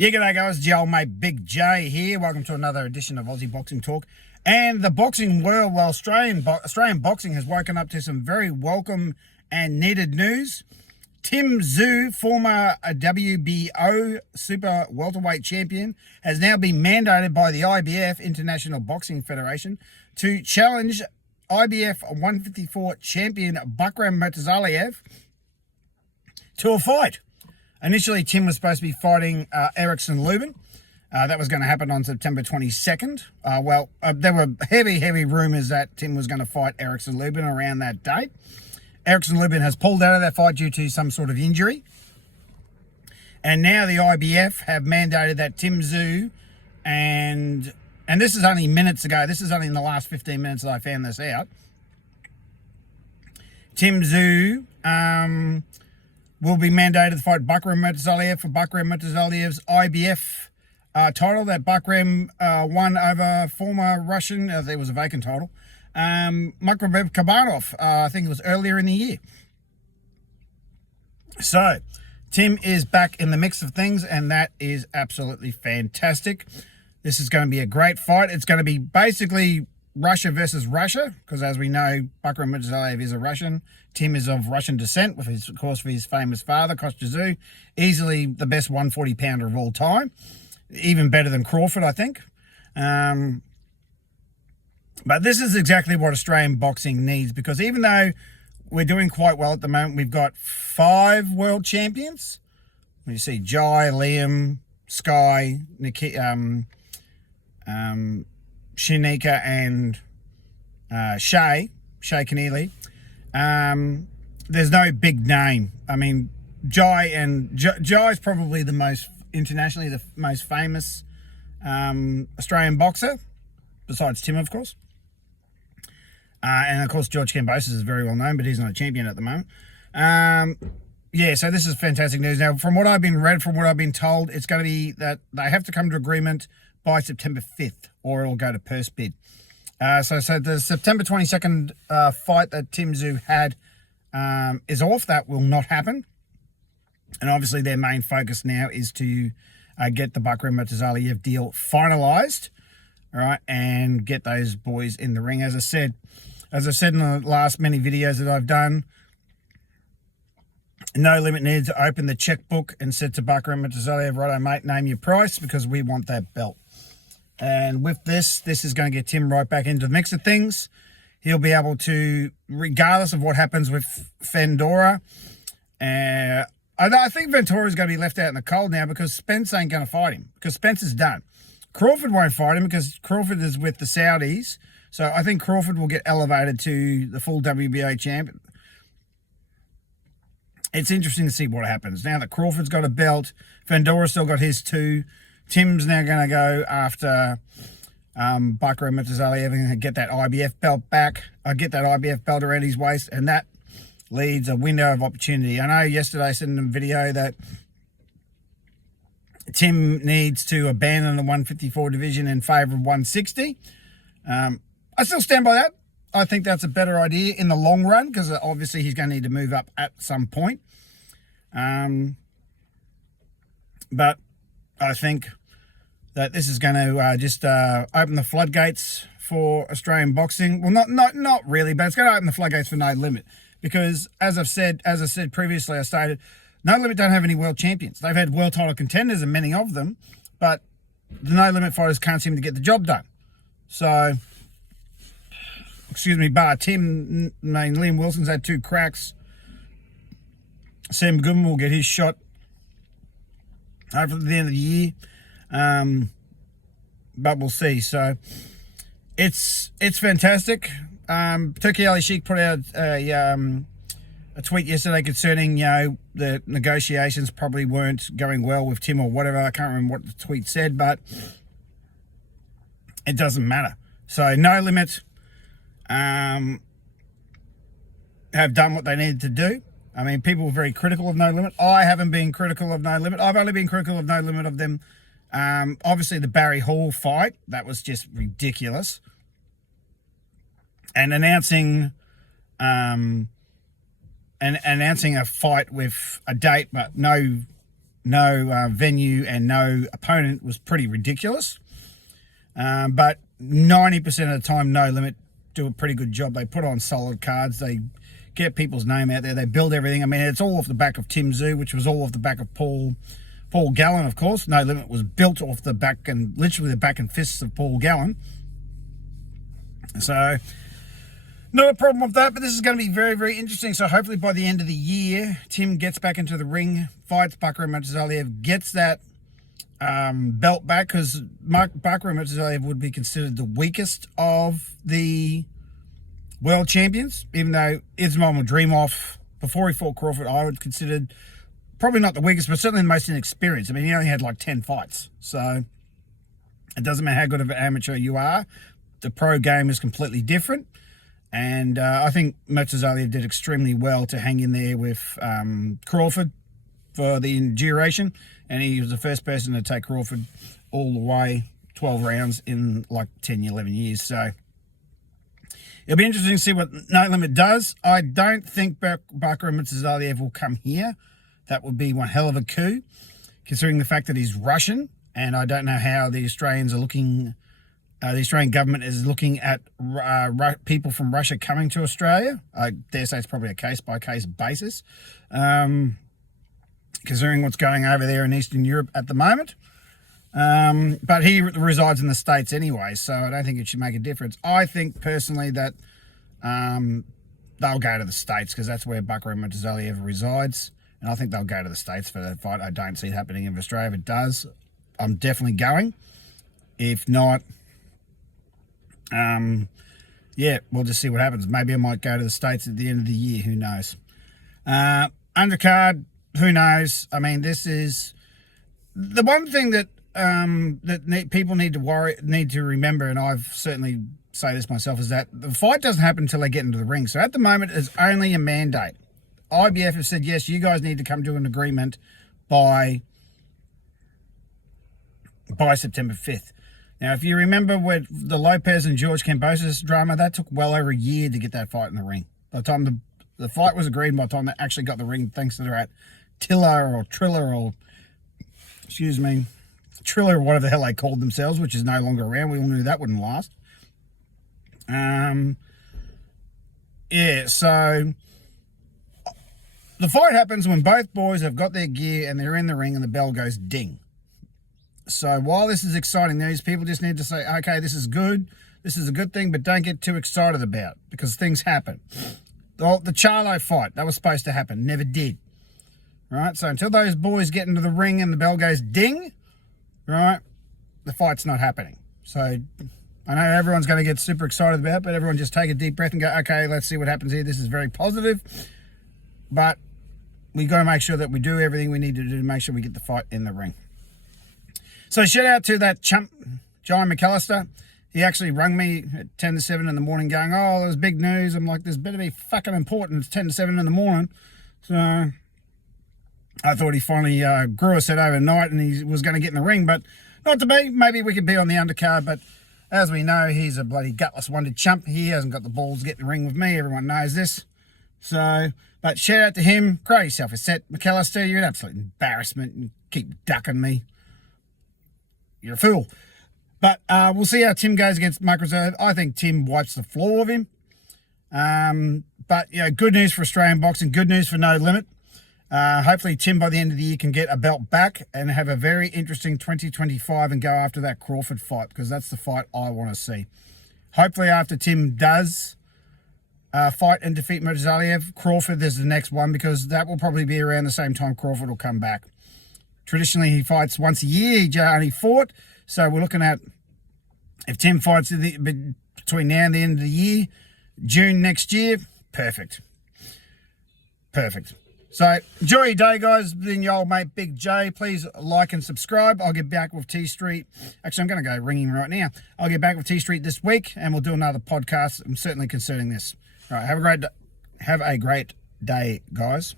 Yeah, g'day guys, it's your old mate Big J here. Welcome to another edition of Aussie Boxing Talk. And the boxing world, well, Australian boxing has woken up to some very welcome and needed news. Tszyu, former WBO super welterweight champion, has now been mandated by the IBF, International Boxing Federation, to challenge IBF 154 champion Bakram Murtualiev to a fight. Initially, Tim was supposed to be fighting Erickson Lubin. That was going to happen on September 22nd. There were heavy rumours that Tim was going to fight Erickson Lubin around that date. Erickson Lubin has pulled out of that fight due to some sort of injury. And now the IBF have mandated that Tszyu, and this is only minutes ago, this is only in the last 15 minutes that I found this out. Tszyu will be mandated to fight Bakram Murtualiev for Bakram Murtualiev's IBF title that Bakram won over former Russian, there was a vacant title, Murtualiev, I think it was earlier in the year. So, Tim is back in the mix of things, and that is absolutely fantastic. This is going to be a great fight. It's going to be basically Russia versus Russia, because as we know, Bakram Murtualiev is a Russian. Tim is of Russian descent, of course, for his famous father, Tszyu, easily the best 140-pounder of all time, even better than Crawford, I think. But this is exactly what Australian boxing needs, because even though we're doing quite well at the moment, we've got 5 world champions. You see Jai, Liam, Sky, Shanika, and Shay Keneally. There's no big name. I mean, Jai's probably the most internationally the most famous Australian boxer, besides Tim, of course. And of course, George Kambosos is very well known, but he's not a champion at the moment. Yeah, so this is fantastic news. Now, from what I've been told, it's going to be that they have to come to agreement by September 5th, or it'll go to purse bid. So the September 22nd fight that Tszyu had is off. That will not happen. And obviously their main focus now is to get the Bakram Murtualiev deal finalised, all right, and get those boys in the ring. As I said in the last many videos that I've done, No Limit needs to open the checkbook and said to Bakram Murtualiev, righto mate, name your price, because we want that belt. And with this is going to get Tim right back into the mix of things. He'll be able to, regardless of what happens with Fendora, I think Ventura's going to be left out in the cold now, because Spence ain't going to fight him, because Spence is done. Crawford won't fight him because Crawford is with the Saudis. So I think Crawford will get elevated to the full WBO champion. It's interesting to see what happens. Now that Crawford's got a belt, Fendora's still got his 2. Tim's now going to go after Bakram Murtualiev and get that IBF belt back. Get that IBF belt around his waist, and that leads a window of opportunity. I know yesterday I said in a video that Tim needs to abandon the 154 division in favour of 160. I still stand by that. I think that's a better idea in the long run, because obviously he's going to need to move up at some point. But I think that this is going to just open the floodgates for Australian boxing. Well, not really, but it's going to open the floodgates for No Limit, because as I said previously, I stated, No Limit don't have any world champions. They've had world title contenders, and many of them, but the No Limit fighters can't seem to get the job done. So, excuse me, bar Tim, Liam Wilson's had 2 cracks. Sam Goodman will get his shot hopefully at the end of the year. But we'll see. So it's fantastic. Turkey Ali Sheikh put out a tweet yesterday concerning, the negotiations probably weren't going well with Tim or whatever. I can't remember what the tweet said, but it doesn't matter. So No Limit have done what they needed to do. I mean, people were very critical of No Limit. I haven't been critical of No Limit. I've only been critical of No Limit of them. Obviously, the Barry Hall fight, that was just ridiculous. And announcing a fight with a date, but no venue and no opponent was pretty ridiculous. But 90% of the time, No Limit do a pretty good job. They put on solid cards. They get people's name out there. They build everything. I mean, it's all off the back of Tszyu, which was all off the back of Paul Gallen, of course. No Limit was built off the back and literally the back and fists of Paul Gallen. So, not a problem with that, but this is going to be very, very interesting. So hopefully by the end of the year, Tim gets back into the ring, fights Bakram Murtualiev, gets that belt back, because Bakram Murtualiev would be considered the weakest of the world champions, even though Ismail Madrimov, before he fought Crawford, I would consider probably not the weakest, but certainly the most inexperienced. I mean, he only had like 10 fights. So it doesn't matter how good of an amateur you are. The pro game is completely different. And I think Murtualiev did extremely well to hang in there with Crawford for the duration. And he was the first person to take Crawford all the way, 12 rounds in like 10, 11 years. So it'll be interesting to see what No Limit does. I don't think Bakram Murtualiev will come here. That would be one hell of a coup, considering the fact that he's Russian, and I don't know how the Australians are looking. The Australian government is looking at people from Russia coming to Australia. I dare say it's probably a case-by-case basis, considering what's going over there in Eastern Europe at the moment. But he resides in the States anyway, so I don't think it should make a difference. I think personally that they'll go to the States, because that's where Bakram Murtualiev resides, and I think they'll go to the States for that fight. I don't see it happening in Australia. If it does, I'm definitely going. If not, yeah, we'll just see what happens. Maybe I might go to the States at the end of the year. Who knows? Undercard, who knows? I mean, this is the one thing that people need to remember, and I've certainly say this myself, is that the fight doesn't happen until they get into the ring. So at the moment, it's only a mandate. IBF have said, yes, you guys need to come to an agreement by September 5th. Now, if you remember with the Lopez and George Kambosos drama, that took well over a year to get that fight in the ring. By the time the fight was agreed, by the time they actually got the ring, thanks to that Triller, whatever the hell they called themselves, which is no longer around. We all knew that wouldn't last. Yeah, so the fight happens when both boys have got their gear and they're in the ring and the bell goes ding. So while this is exciting news, people just need to say, okay, this is good. This is a good thing, but don't get too excited about it, because things happen. The Charlo fight, that was supposed to happen, never did. Right? So until those boys get into the ring and the bell goes ding, right, the fight's not happening. So I know everyone's going to get super excited about it, but everyone just take a deep breath and go, okay, let's see what happens here. This is very positive. But we got to make sure that we do everything we need to do to make sure we get the fight in the ring. So shout out to that chump, John McAllister. He actually rang me at 10 to 7 in the morning going, oh, there's big news. I'm like, this better be fucking important. It's 10 to 7 in the morning. So I thought he finally grew a set overnight and he was going to get in the ring, but not to be. Maybe we could be on the undercard, but as we know, he's a bloody gutless wonder chump. He hasn't got the balls to get in the ring with me. Everyone knows this. So, but shout out to him. Grow yourself a set. McAllister, you're an absolute embarrassment. You keep ducking me. You're a fool. But we'll see how Tim goes against Mike Reserve. I think Tim wipes the floor of him. But, you know, good news for Australian boxing. Good news for No Limit. Hopefully Tim, by the end of the year, can get a belt back and have a very interesting 2025 and go after that Crawford fight, because that's the fight I want to see. Hopefully after Tim does fight and defeat Murtualiev, Crawford is the next one, because that will probably be around the same time Crawford will come back. Traditionally, he fights once a year. He only fought. So we're looking at, if Tim fights between now and the end of the year, June next year, perfect. Perfect. So enjoy your day, guys. Been your old mate, Big J. Please like and subscribe. I'll get back with T Street. Actually, I'm going to go ring him right now. I'll get back with T Street this week, and we'll do another podcast. I'm certainly concerning this. All right, have a great day, guys.